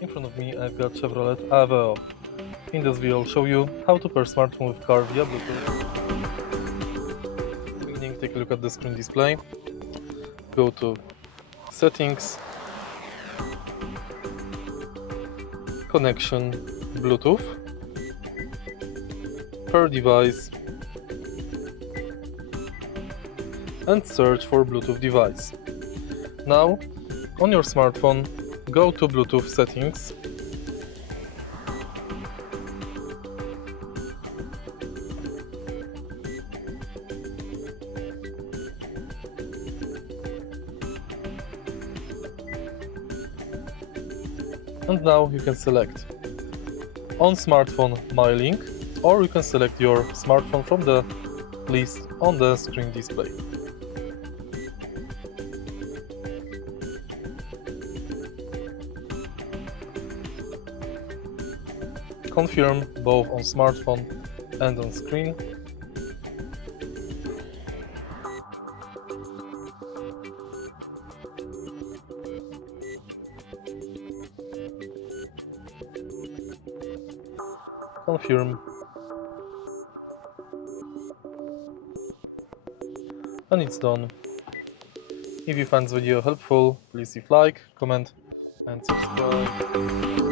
In front of me I've got Chevrolet Aveo. In this video I'll show you how to pair smartphone with car via Bluetooth. In the beginning, take a look at the screen display. Go to Settings, Connection, Bluetooth, Pair device, and search for Bluetooth device. Now, on your smartphone, go to Bluetooth settings. And now you can select on smartphone My Link, or you can select your smartphone from the list on the screen display. Confirm both on smartphone and on screen. Confirm. And it's done. If you find this video helpful, please leave like, comment and subscribe.